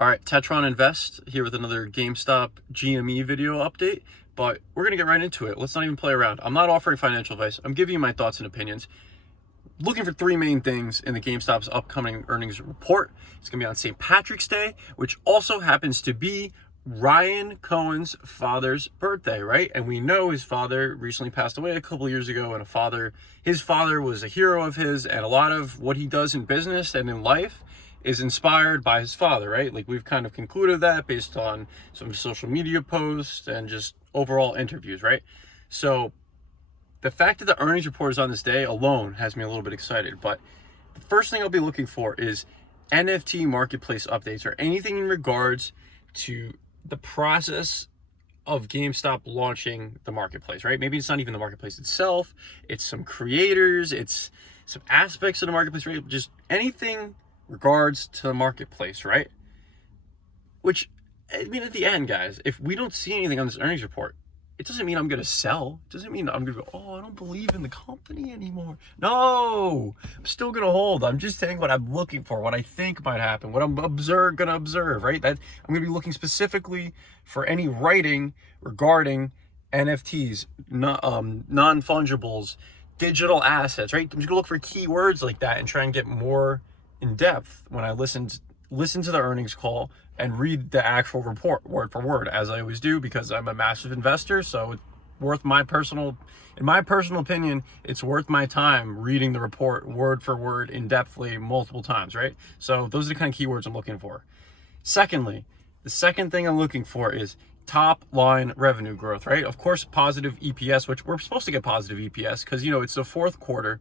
All right, Tetron Invest here with another GameStop GME video update, but we're going to get right into it. Let's not even play around. I'm not offering financial advice. I'm giving you my thoughts and opinions. Looking for three main things in the GameStop's upcoming earnings report. It's going to be on St. Patrick's Day, which also happens to be Ryan Cohen's father's birthday, right? And we know his father recently passed away a couple years ago, and his father was a hero of his, and a lot of what he does in business and in life is inspired by his father, right? Like, we've kind of concluded that based on some social media posts and just overall interviews, right? So the fact that the earnings report is on this day alone has me a little bit excited. But the first thing I'll be looking for is NFT marketplace updates or anything in regards to the process of GameStop launching the marketplace, right? Maybe it's not even the marketplace itself. It's some creators, it's some aspects of the marketplace, right? Just anything regards to the marketplace, right? Which, I mean, at the end, guys, if we don't see anything on this earnings report, it doesn't mean I'm going to sell. It doesn't mean I'm going to go, oh, I don't believe in the company anymore. No, I'm still going to hold. I'm just saying what I'm looking for, what I think might happen, what I'm going to observe, right? That I'm going to be looking specifically for any writing regarding NFTs, non-fungibles, digital assets, right? I'm just going to look for keywords like that and try and get more in depth when I listen to the earnings call and read the actual report word for word, as I always do, because I'm a massive investor. So it's worth in my personal opinion, it's worth my time reading the report word for word in depthly multiple times, right? So those are the kind of keywords I'm looking for. Secondly, the second thing I'm looking for is top line revenue growth, right? Of course, positive EPS, which we're supposed to get positive EPS because, it's the fourth quarter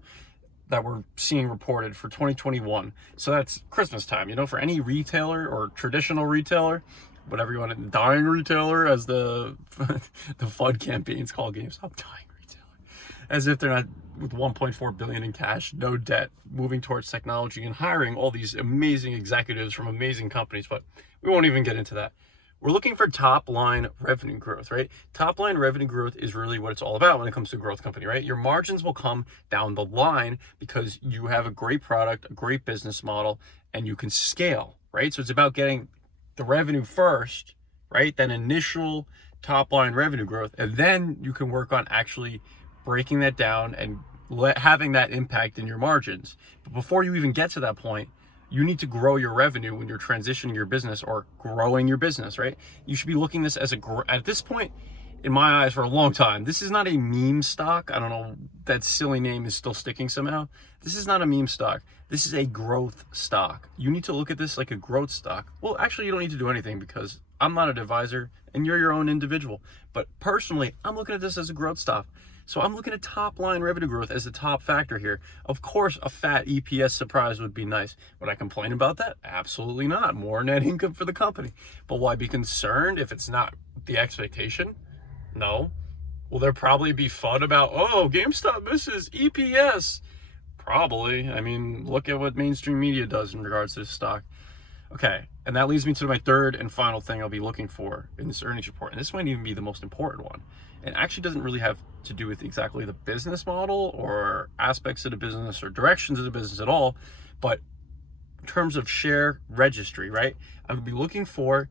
that we're seeing reported for 2021. So that's Christmas time, for any retailer or traditional retailer, whatever you want to, dying retailer, as the FUD campaign's called GameStop, dying retailer. As if they're not, with 1.4 billion in cash, no debt, moving towards technology and hiring all these amazing executives from amazing companies, but we won't even get into that. We're looking for top line revenue growth, right? Top line revenue growth is really what it's all about when it comes to a growth company, right? Your margins will come down the line because you have a great product, a great business model, and you can scale, right? So it's about getting the revenue first, right? Then initial top line revenue growth, and then you can work on actually breaking that down and having that impact in your margins. But before you even get to that point, you need to grow your revenue when you're transitioning your business or growing your business, right? You should be looking at this at this point, in my eyes, for a long time. This is not a meme stock. I don't know, that silly name is still sticking somehow. This is not a meme stock. This is a growth stock. You need to look at this like a growth stock. Well, actually, you don't need to do anything because I'm not an advisor and you're your own individual. But personally, I'm looking at this as a growth stock. So I'm looking at top line revenue growth as the top factor here. Of course, a fat EPS surprise would be nice. Would I complain about that? Absolutely not. More net income for the company. But will I be concerned if it's not the expectation? No. Will there probably be fun about, oh, GameStop misses EPS? Probably. I mean, look at what mainstream media does in regards to this stock. Okay, and that leads me to my third and final thing I'll be looking for in this earnings report. And this might even be the most important one. It actually doesn't really have to do with exactly the business model or aspects of the business or directions of the business at all, but in terms of share registry, right? I would be looking for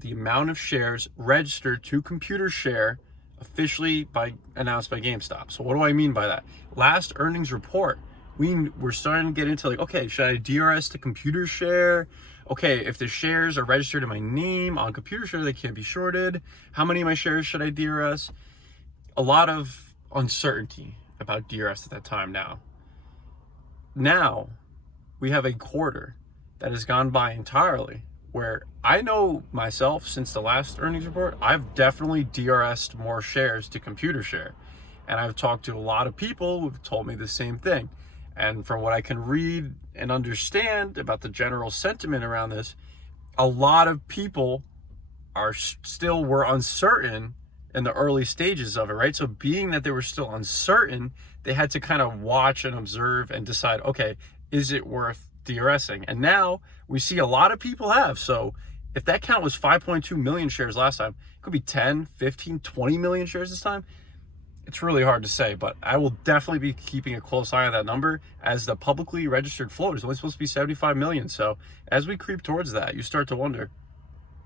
the amount of shares registered to ComputerShare officially announced by GameStop. So what do I mean by that? Last earnings report, we're starting to get into like, okay, should I DRS to ComputerShare? Okay, if the shares are registered in my name on ComputerShare, they can't be shorted. How many of my shares should I DRS? A lot of uncertainty about DRS at that time now. Now, we have a quarter that has gone by entirely where I know myself, since the last earnings report, I've definitely DRS'd more shares to ComputerShare. And I've talked to a lot of people who've told me the same thing. And from what I can read and understand about the general sentiment around this, a lot of people were uncertain in the early stages of it, right? So being that they were still uncertain, they had to kind of watch and observe and decide, okay, is it worth DRSing? And now we see a lot of people have. So if that count was 5.2 million shares last time, it could be 10, 15, 20 million shares this time. It's really hard to say, but I will definitely be keeping a close eye on that number, as the publicly registered float is only supposed to be 75 million. So as we creep towards that, you start to wonder,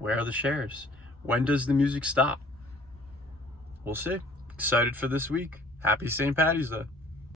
Where are the shares? When does the music stop? We'll see. Excited for this week. Happy St. Paddy's Day.